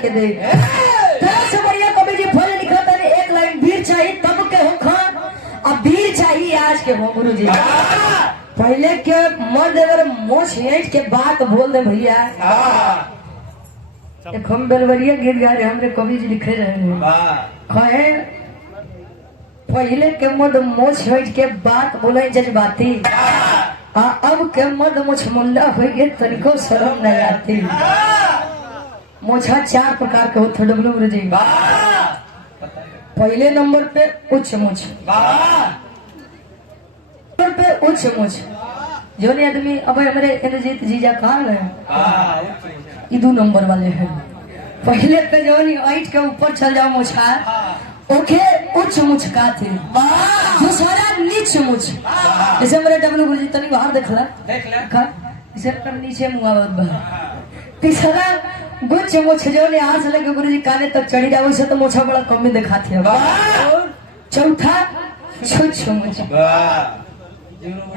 के दे से बढ़िया कवि जी फल लिखा था एक लाइन वीर चाहिए तब के हो खान अब वीर चाहिए आज के हो गुरु जी पहले के मर्द अगर मोछ हेट के बात बोल दे भैया एक हम बेलवरिया गीत गा रहे हमरे कवि जी लिखे रहे कहे पहले के मर्द मोछ हेट के बात बोले जज्बाती अब के मर्द मोछ मुंडा हो गए तनिको शर्म नहीं आती। मोछा चार प्रकार के होते डब्लू गुरु जी पहले नंबर पे उच्च मोछ पे उच्च मोछ जो नहीं आदमी अब हमारे इंद्रजीत जीजा कहाँ है दो नंबर वाले हैं पहले पे जो नहीं ऐट के ऊपर चल जाओ मोछा ओके उच्च मुछ का थी दूसरा नीच मुछ जैसे मेरे डब्लू गुरु जी तनी बाहर देखला इसे कर नीचे मुआवत तीसरा गुच्छ मुछ जो ने आज लगे गुरु जी काने तक चढ़ी जाओ से तो मोछा बड़ा कम में दिखाती है। चौथा छुछ मुछ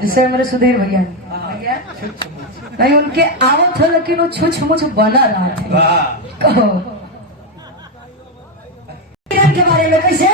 जैसे हमारे सुधीर भैया नहीं उनके आवत है लेकिन वो छुछ मुछ बना रहा था कहो के बारे में कैसे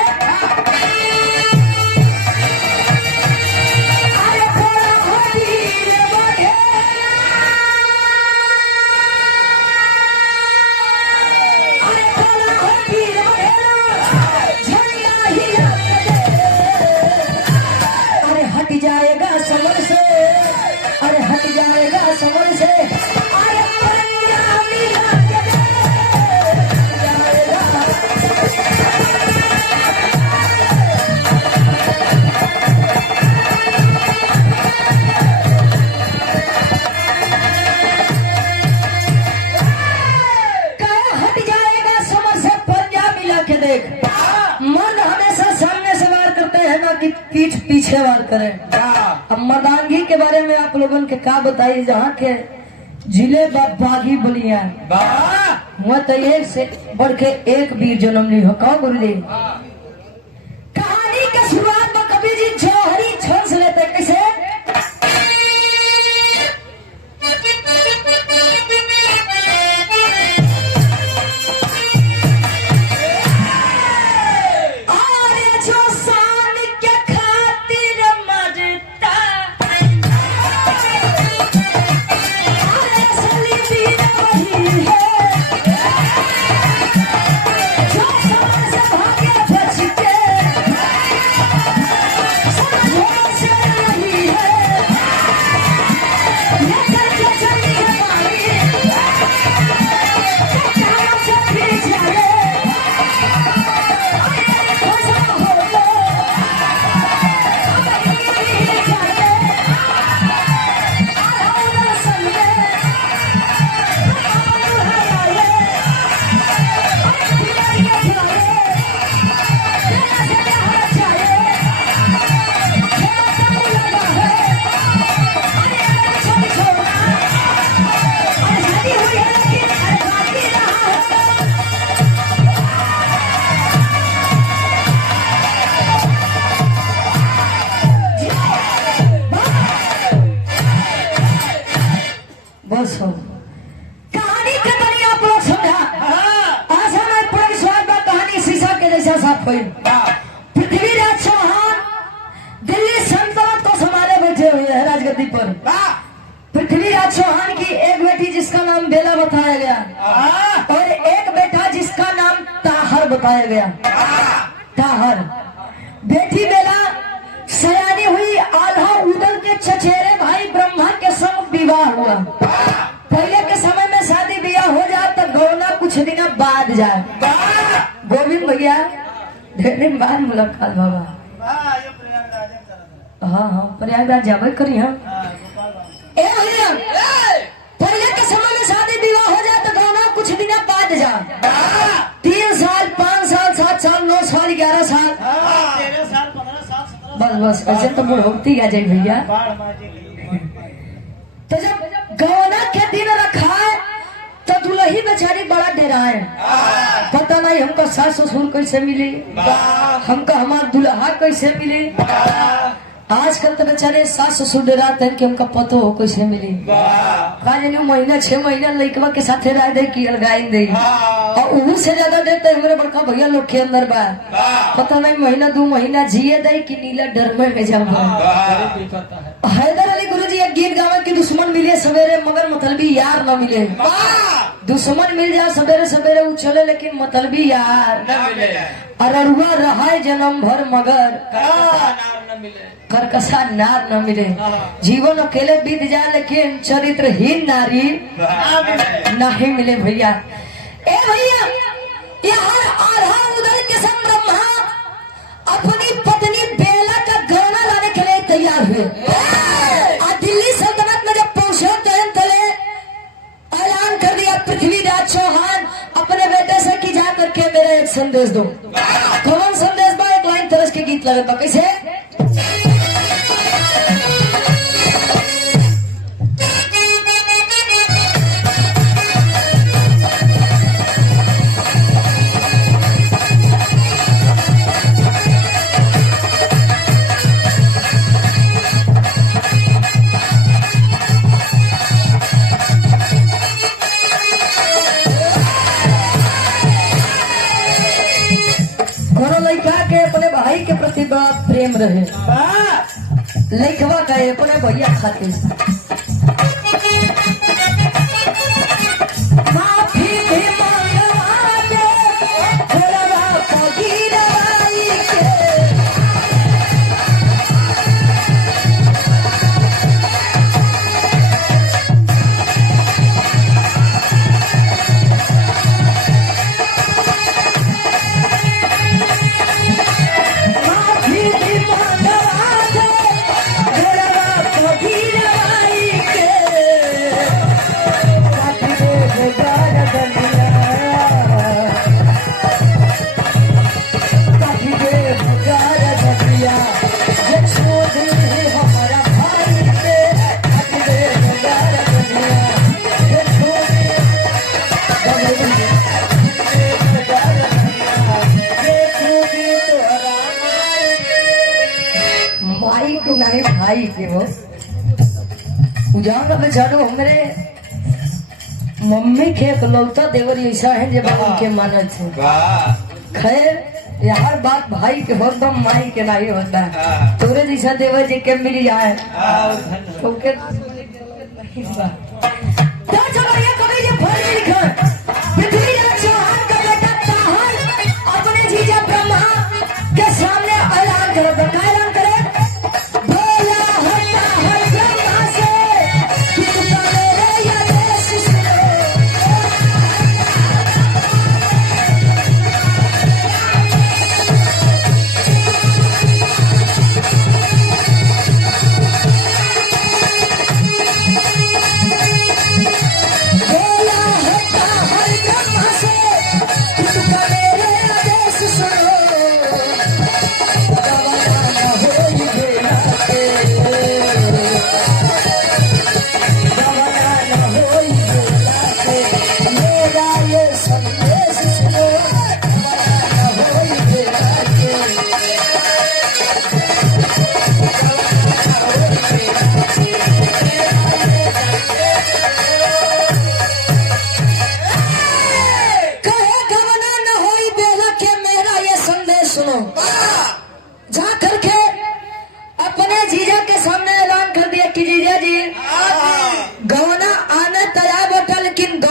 पीठ पीछे वार करें। अब मर्दानगी के बारे में आप लोगों के क्या बताइए जहाँ के जिले बागी बलिया हुआ तो एक से बढ़ के एक वीर जन्म ली हो कहो गुरु जी कहानी के शुरुआत में कवि जी जौहरी छंद से लेते कैसे बस हो कहानी के तनी आप लोग समझा। आशा में पूरा विश्वास बा कहानी शीशा के जैसा साफ हुई। पृथ्वीराज चौहान दिल्ली सल्तनत को संभाले बैठे हुए हैं राजगद्दी पर। पृथ्वीराज चौहान की एक बेटी जिसका नाम बेला बताया गया और एक बेटा जिसका नाम ताहर बताया गया। ताहर बेटी बेला सयानी हुई, आल्हा उदल के चचेरे भाई ब्रह्मा के संग विवाह हुआ। पहले के समय में शादी ब्याह हो जाए तो गौना कुछ दिन बाद जाए। गोविंद भैया ढेर दिन बाद मुलाकात बाबा। हाँ प्रयागराज जावे करी। हाँ पहले के समय में शादी विवाह हो जाए तो गौना कुछ दिन बाद जाए। 3 साल 5 साल 7 साल 9 साल 11 साल 13 साल 15 साल 17 बस ऐसे तो बुढ़ोती आ जाए भैया। तो जब गौना के दिन रखा है तो दुल्ही बेचारी बड़ा डरा है। पता नहीं हमका सास ससुर कैसे मिले, हमका हमार दुल्हा कैसे मिले। आजकल तो बेचारे सास ससुर डराते हैं कि हमका पतो हो कैसे मिली। महीना 6 महीना लड़कवा के साथ रह दे की अलगाई दे और उन्हीं से ज्यादा देते हमारे बड़का भैया लोग के अंदर बा। पता नहीं महीना 2 महीना जिए दे कि नीला डरमे में जाऊंगा। हैदर अली गुरुजी एक गीत गावे कि दुश्मन मिले सवेरे मगर मतलबी यार न मिले। दुश्मन मिल जाए सवेरे सवेरे वो चले लेकिन मतलबी यार न मिले। अररुआ रहा जन्म भर मगर करकसा नार न मिले। जीवन अकेले बीत जाए लेकिन चरित्रहीन नारी नहीं मिले भैया। ए भैया यहाँ आल्हा उदल के संग ब्रह्मा अपनी पत्नी बेला का गौना लाने के लिए तैयार हुए। दिल्ली सल्तनत में जब पहुंचे तले ऐलान कर दिया पृथ्वीराज चौहान अपने बेटे से कि जा करके मेरा एक संदेश दो। कौन संदेश बा? एक लाइन तरस के गीत लगे कैसे भाई के प्रति बड़ा प्रेम रहे। लइकवा का अपने भैया खातिर माफी भी मांगवा दे घरवा पगीरवाई के। नहीं भाई के वो उजान बेचारो हमारे मम्मी के लौता देवर ऐसा है जब उनके माना थे। खैर यार बात भाई के बहुत दम माई के नहीं होता है। तोरे जैसा देवर जी के मिल जाए तो के पृथ्वीराज चौहान का बेटा ताहर अपने जीजा ब्रह्मा के सामने ऐलान करे। ऐलान करे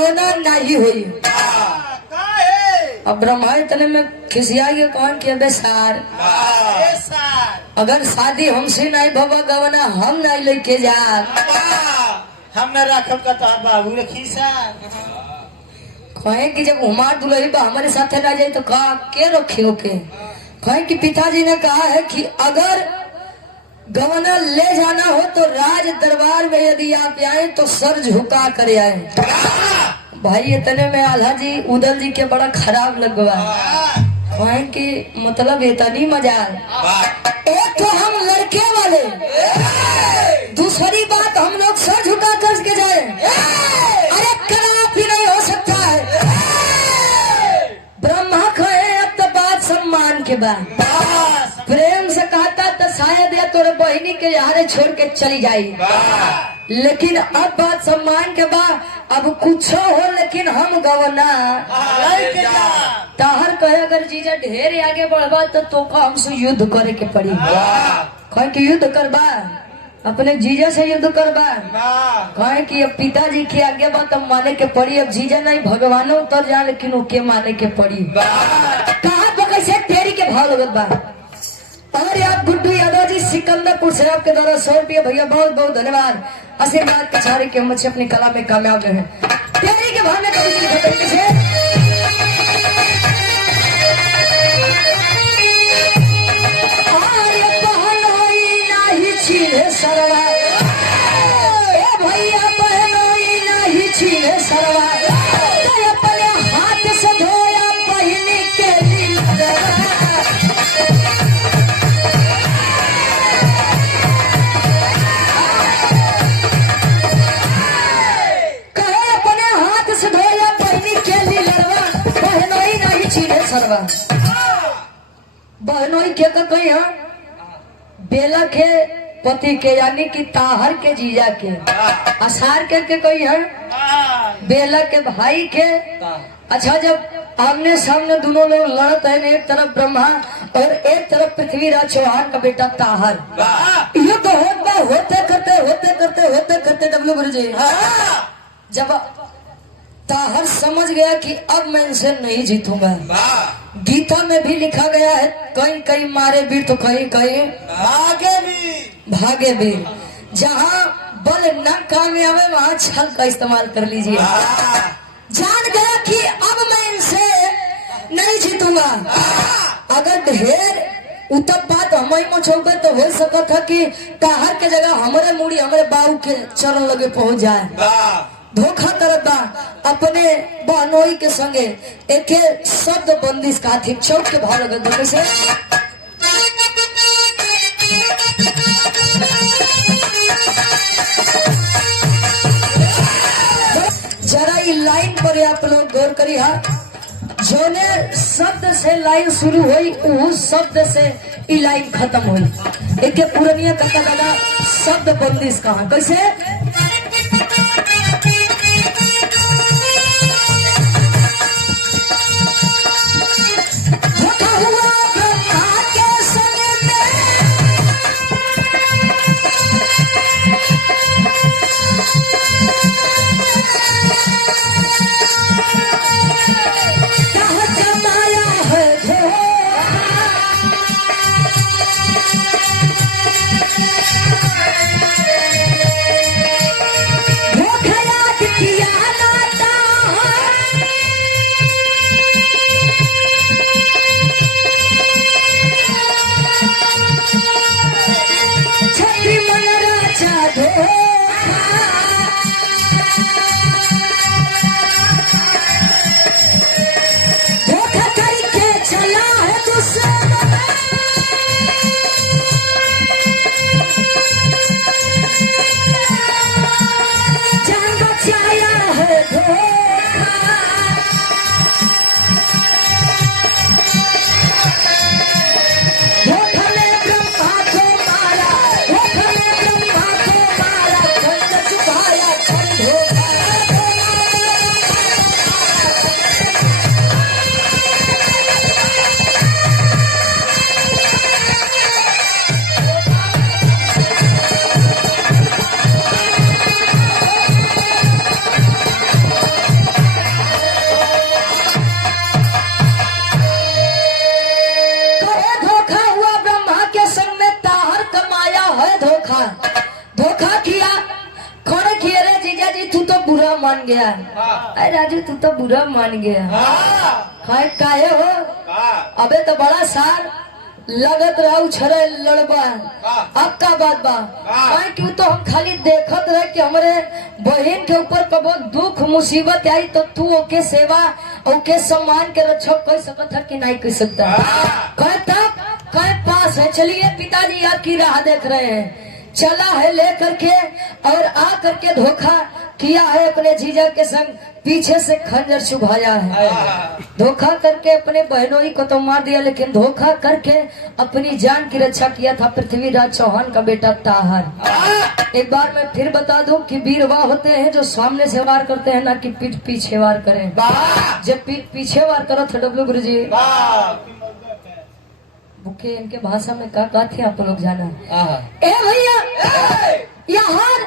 गौना नहीं हुई। का है अब ब्रह्मा इतने में खिसिया के कौन के बे सार ए सर अगर शादी हमसे नहीं भवा गवना हम नहीं लेके जा हमने रखब का तो बाबू रखी सर कहे कि जब हमार दुल्ही बा हमारे साथ रह जाए तो का के रखे ओके। कहे कि पिताजी ने कहा है कि अगर गवना ले जाना हो तो राज दरबार में यदि आप आए तो सर झुका कर आए। भाई इतने में आल्हा जी उदल जी के बड़ा खराब लगवा कहे कि मतलब इतनी मजाल एक तो हम लड़के वाले दूसरी बात हम लोग सर झुका करके जाए अरे कदाप भी नहीं हो सकता है। ब्रह्मा कहे अब तो बात सम्मान के बाद प्रेम से कहता तो शायद या तोरे बहिनी के यारे छोड़ के चली जाई लेकिन अब बात सम्मान के बाद अब कुछ हो लेकिन हम गवना ताहर कहे अगर जीजा ढेर आगे बढ़बा तो तोका हमसे युद्ध करे के पड़ी। कहे कि युद्ध करबा अपने जीजा से युद्ध करबा कहे कि अब पिताजी के आगे बात अब माने के पड़ी। अब जीजा नहीं भगवानो उतर जा लेकिन ओके माने के पड़ी। कहा कैसे तेरी के भाव लगत बा। और आप गुड्डू यादव जी सिकंदरपुर से आपके द्वारा 100 रुपये भैया बहुत बहुत धन्यवाद। आशीर्वाद कछारी के मुझे अपनी कला में कामयाब रहे। तेरी के भाव में कभी से सरवा ए भैया बहनोई नहीं छीने सरवा अपने हाथ से धोया बहिनी के कहे अपने हाथ से धोया बहिनी के लड़वा बहनोई नहीं छीने सरवा। बहनोई के कही है बेला के पति के यानी कि ताहर के जीजा के असार के कोई है बेला के भाई के। अच्छा जब आमने सामने दोनों लोग लड़ते हैं एक तरफ ब्रह्मा और एक तरफ पृथ्वीराज चौहान का बेटा ताहर युद्ध होते करते डब्लू गुरु जी जब ताहर समझ गया कि अब मैं इनसे नहीं जीतूंगा। गीता में भी लिखा गया है कहीं कहीं मारे वीर तो कहीं कहीं भागे वीर। जहाँ बल न कामयाब है वहाँ छल का इस्तेमाल कर लीजिए। जान गया कि अब मैं इनसे नहीं जीतूंगा। अगर ढेर उत्तपात हमारी मचौके तो हो सका था कि ताहर के जगह हमारे मुड़ी हमारे बाबू के चरण लगे पहुंच जाए। धोखा करता अपने बहनोई के संगे एक शब्द बंदिश का थी चौक के भाव लगे कैसे जरा ये लाइन पर आप लोग गौर करी हा जोने शब्द से लाइन शुरू हुई उस शब्द से ये लाइन खत्म हुई। एक पुरानिया कथा दादा शब्द बंदिश कहा कैसे बुरा मान गया। अरे राजू तू तो बुरा मान गया। खाए काहे हो? अबे तो बड़ा सार लगत रहा उछरे लड़बा। अब का बात बा? क्यों तो हम खाली देखत रहे कि हमारे बहन के ऊपर कबो दुख मुसीबत आई तो तू ओके सेवा ओके सम्मान के रक्षक कर सकता है कि नहीं कर सकता? कहे तब कहे पास है। चलिए पिताजी आपकी राह देख रहे हैं। चला है लेकर के और आ करके धोखा किया है अपने जीजा के संग, पीछे से खंजर चुभाया है। धोखा करके अपने बहनोई को तो मार दिया, लेकिन धोखा करके अपनी जान की रक्षा किया था पृथ्वीराज चौहान का बेटा ताहर। एक बार मैं फिर बता दूं कि वीर वाह होते हैं जो सामने से वार करते हैं, ना कि पीठ पीछे वार करें। जब पीठ पीछे वार करो तो डब्लू गुरु जी बुके इनके भाषा में का थे आप लोग जाना। ए भैया यहाँ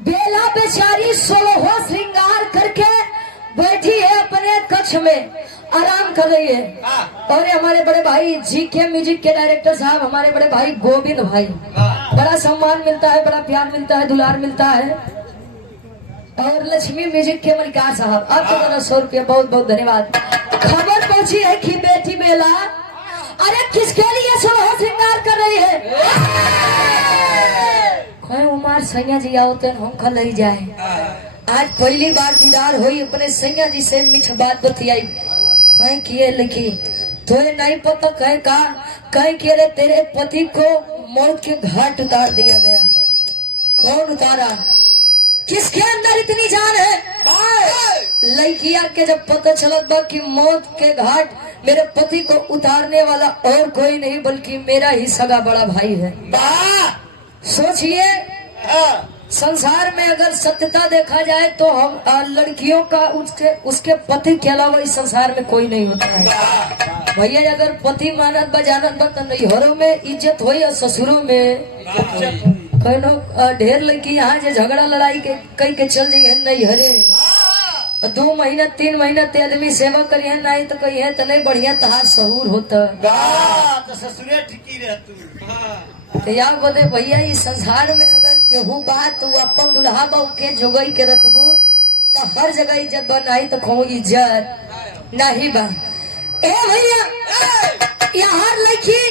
बेला बेचारी 16 श्रृंगार करके बैठी है अपने कक्ष में, आराम कर रही है। और हमारे बड़े भाई जीके म्यूजिक के डायरेक्टर साहब, हमारे बड़े भाई गोविंद भाई, बड़ा सम्मान मिलता है, बड़ा प्यार मिलता है, दुलार मिलता है। और लक्ष्मी म्यूजिक के मलिकार साहब, आपको 100 रुपया बहुत बहुत धन्यवाद। खबर पहुंची है कि बेटी बेला अरे किसके लिए 16 श्रृंगार कर रही है? कोई उमार सैया जी आओ तो हम खल ही जाए। आज पहली बार दीदार हुई, अपने सैया जी से मीठ बात बतियाई। कहीं किए लिखी तो नहीं पता कहीं का कहीं किए रे तेरे पति को मौत के घाट उतार दिया गया। कौन उतारा? किसके अंदर इतनी जान है? लड़किया के जब पता चलत बा कि मौत के घाट मेरे पति को उतारने वाला और कोई नहीं बल्कि मेरा ही सगा बड़ा भाई है। सोचिए संसार में अगर सत्यता देखा जाए तो हम लड़कियों का उसके पति के अलावा इस संसार में कोई नहीं होता है। भैया अगर पति मानत बा जानत बा तो नैहरों में इज्जत हो या ससुरों में ढेर लड़की यहाँ जो झगड़ा लड़ाई के कई के चल जाइए नैहरे 2 महीना 3 महीना ते आदमी सेवा करिए नहीं तो कही है तो नहीं बढ़िया तहार सहूर होता तो ससुरे ठिकी रहतू। तो या बोले भैया इस संसार में अगर केहू बात तो अपन दुल्हा बहू के जोगई के रखबो तो हर जगह इज्जत बनाई तो कहूँ इज्जत नहीं बा। ए भैया यहाँ लड़की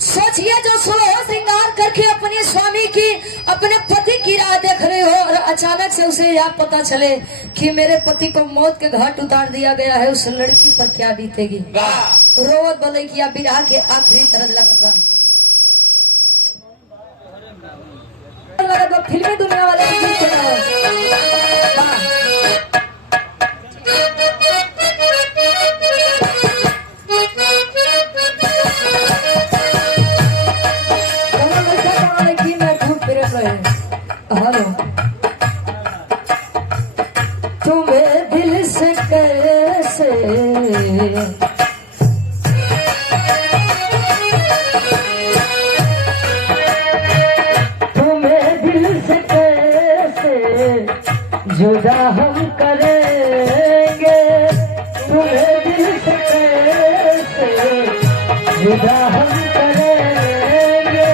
सोचिए जो 16 श्रृंगार करके अपने स्वामी की अपने पति की राह देख रहे हो और अचानक से उसे यह पता चले कि मेरे पति को मौत के घाट उतार दिया गया है, उस लड़की पर क्या बीतेगी? रोवत बोले कि विवाह के आखिरी तरज लगत बा फिल्मी दुनिया वाले हेलो तुम्हें दिल से कैसे तुम्हें दिल से कैसे जुदा हम करेंगे, तुम्हें दिल से कैसे जुदा हम करेंगे।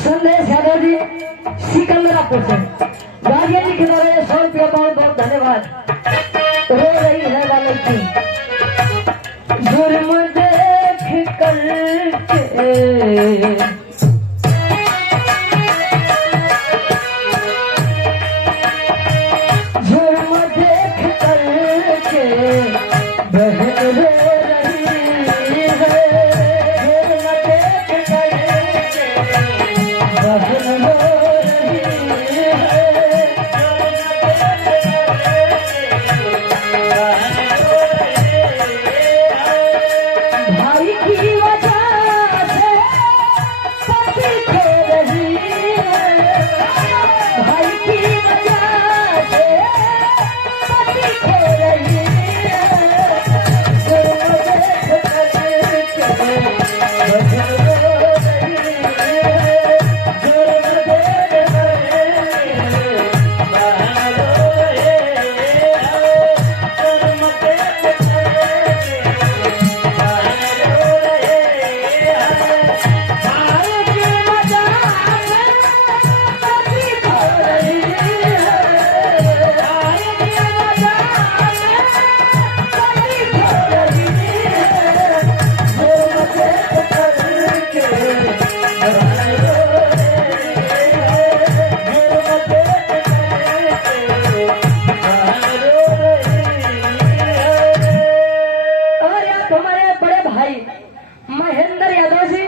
संदेश यादव जी सिकंदरापुर से गाजिया जी खिला 100 रुपया बहुत बहुत धन्यवाद। रो रही है वाले की जुर्म देख करके जुर्म देख करके बहन रो रही है, जुर्म देख करके बहन रो रही है। भाई महेंद्र यादव जी,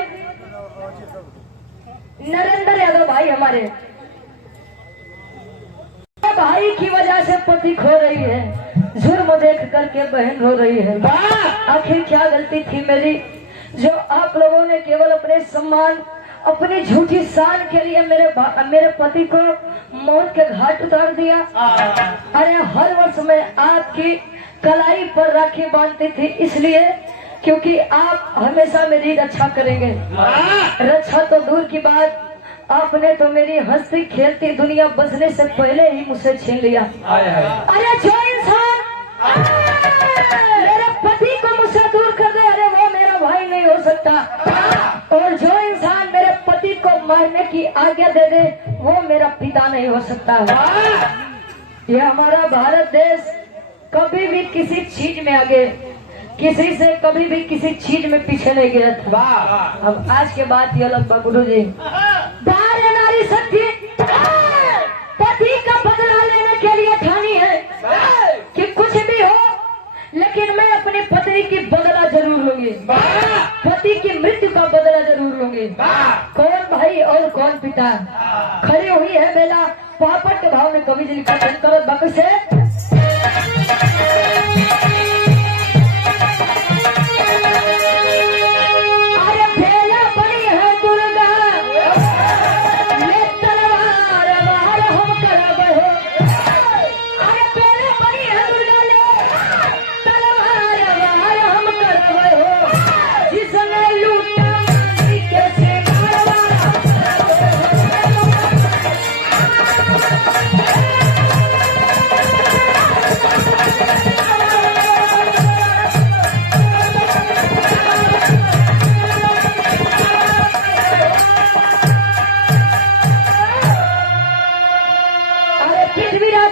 नरेंद्र यादव भाई हमारे भाई की वजह से पति खो रही है, जुर्म देख करके बहन रो रही है। आखिर क्या गलती थी मेरी जो आप लोगों ने केवल अपने सम्मान, अपनी झूठी शान के लिए मेरे पति को मौत के घाट उतार दिया। अरे हर वर्ष मैं आपकी कलाई पर राखी बांधती थी, इसलिए क्योंकि आप हमेशा मेरी रक्षा करेंगे। रक्षा तो दूर की बात, आपने तो मेरी हंसती खेलती दुनिया बसने से पहले ही मुझसे छीन लिया। अरे जो इंसान मेरे पति को मुझसे दूर कर दे, अरे वो मेरा भाई नहीं हो सकता। और जो इंसान मेरे पति को मारने की आज्ञा दे दे, वो मेरा पिता नहीं हो सकता। ये हमारा भारत देश कभी भी किसी चीज में आगे, किसी से कभी भी किसी चीज में पीछे नहीं गिरा था। अब आज के बाद ये अलग गुरु जी, बाहर नारी शक्ति पति का बदला लेने के लिए ठानी है कि कुछ भी हो, लेकिन मैं अपनी पत्नी की बदला जरूर लूंगी, पति की मृत्यु का बदला जरूर लूंगी। कौन भाई और कौन पिता, खड़ी हुई है बेला पापड़ के भाव में कवि जी लिखा करत बाकी से।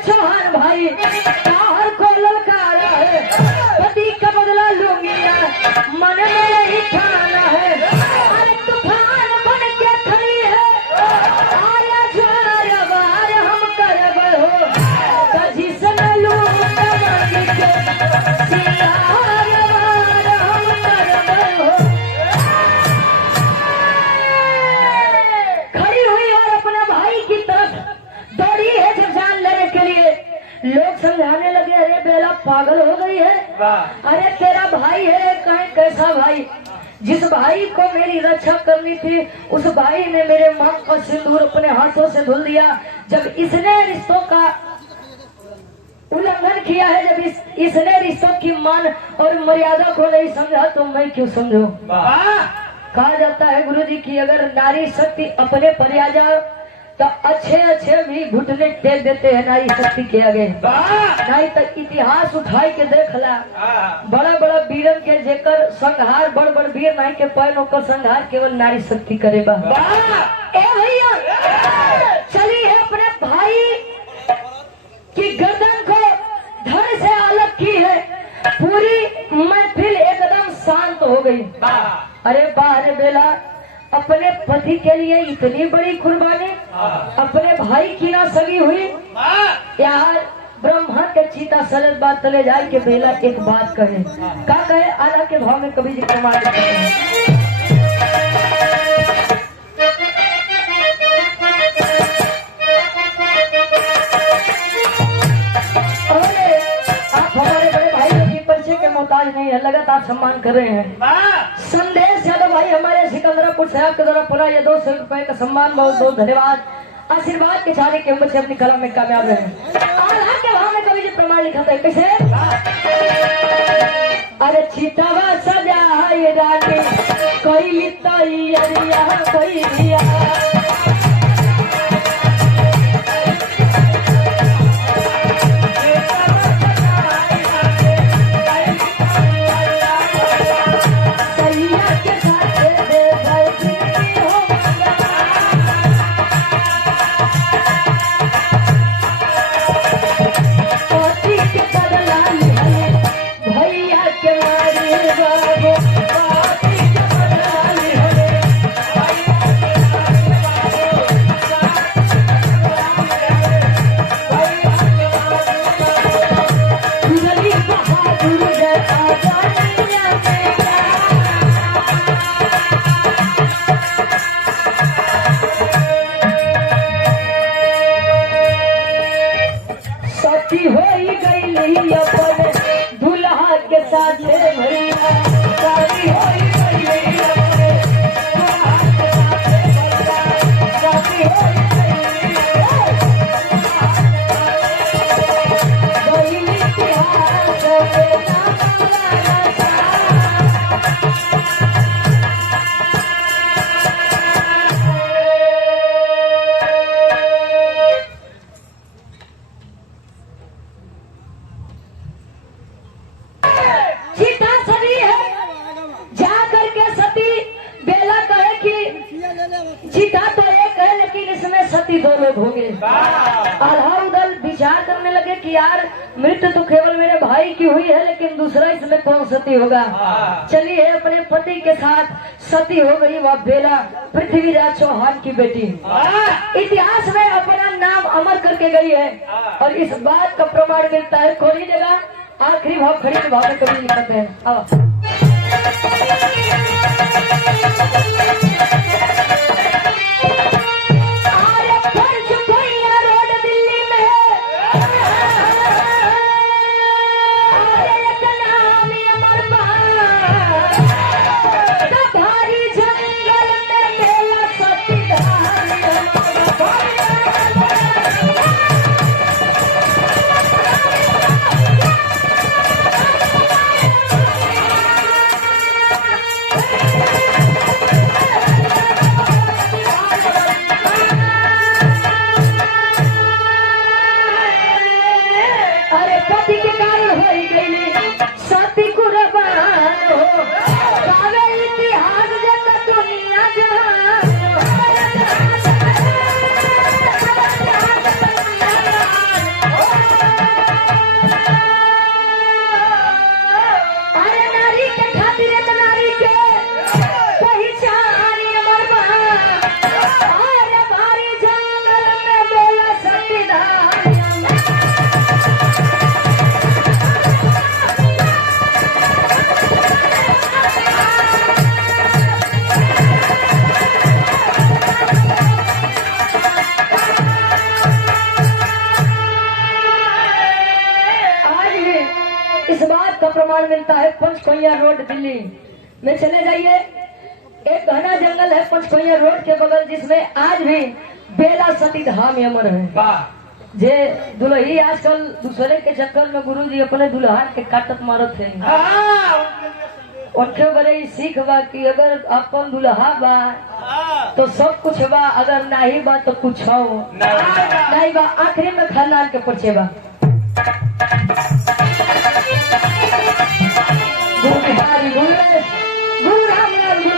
चौहान भाई ताहर को ललकारा है, पति का बदला लूंगी मन में यही ठाना है। अरे तूफान बन के खड़ी है, आया ज्वार वार हम करब हो, जिसमें लूट मांगी के सियार वार हम करब हो। खड़ी हुई और अपने भाई की तरफ दौड़ी है जब जान लेने के लिए। लोग समझाने लगे, अरे बेला पागल हो गई है, अरे तेरा भाई है कहीं कैसा भाई, जिस भाई को मेरी रक्षा करनी थी उस भाई ने मेरे मां का सिंदूर अपने हाथों से धुल दिया। जब इसने रिश्तों का उल्लंघन किया है, जब इसने रिश्तों की मान और मर्यादा को नहीं समझा, तो मैं क्यों समझूं। कहा जाता है गुरु जी की अगर नारी शक्ति अपने पर आ जाए तो अच्छे भी घुटने टेक देते हैं नारी शक्ति के आगे। नहीं तक इतिहास उठाई के देख ला, बड़ा वीरन के जेकर संहार बड़ वीर नहीं के पैनों का संहार केवल नारी शक्ति करे। ए भैया चली है अपने भाई की गर्दन को धड़ से अलग की है, पूरी महफिल एकदम शांत हो गई। अरे बाहर बेला अपने पति के लिए इतनी बड़ी कुर्बानी, अपने भाई की ना सगी हुई यार। ब्रह्मा के चीता सलत बात तले जाए के बेला एक बात कहे, का कहे आला के भाव में कभी जिक्र मार मोहताज नहीं है, लगातार सम्मान कर रहे हैं। संदेश यादव भाई हमारे सिकंदरापुर शहर के द्वारा पुनः ये 200 रुपए का सम्मान, बहुत बहुत धन्यवाद। आशीर्वाद के चारे के बच्चे अपनी कला में कामयाब रहे। आल्हा के भाव में कवि जी प्रमाण लिखा था कैसे, अरे चितवा सजाए रानी कोई तैयारिया कोई दो लोग हो गए। आल्हा उदल विचार करने लगे कि यार मृत्यु तो केवल मेरे भाई की हुई है, लेकिन दूसरा इसमें कौन सती होगा। चलिए अपने पति के साथ सती हो गई वह बेला, पृथ्वीराज चौहान की बेटी। इतिहास में अपना नाम अमर करके गई है और इस बात का प्रमाण मिलता है। खोली जगह आखिरी भाव खड़ी भाव में कभी लिखते हैं। इस बात का प्रमाण मिलता है पंचकोइया रोड दिल्ली में चले जाइए, एक घना जंगल है पंचकोइया रोड के बगल, जिसमें आज भी बेला सती धाम अमर है। जे दुल्ही आजकल दूसरे के चक्कर में गुरुजी अपने दुल्हन के काटत मारत है। उनके बड़े सीख बा कि अगर अपन दुल्हा बा तो सब कुछ बा, अगर नहीं बा तो कुछ हो नहीं बा। आखिरी में खानदान के परिचय बा। गुरु बिहारी गुरु रामलाल गुरु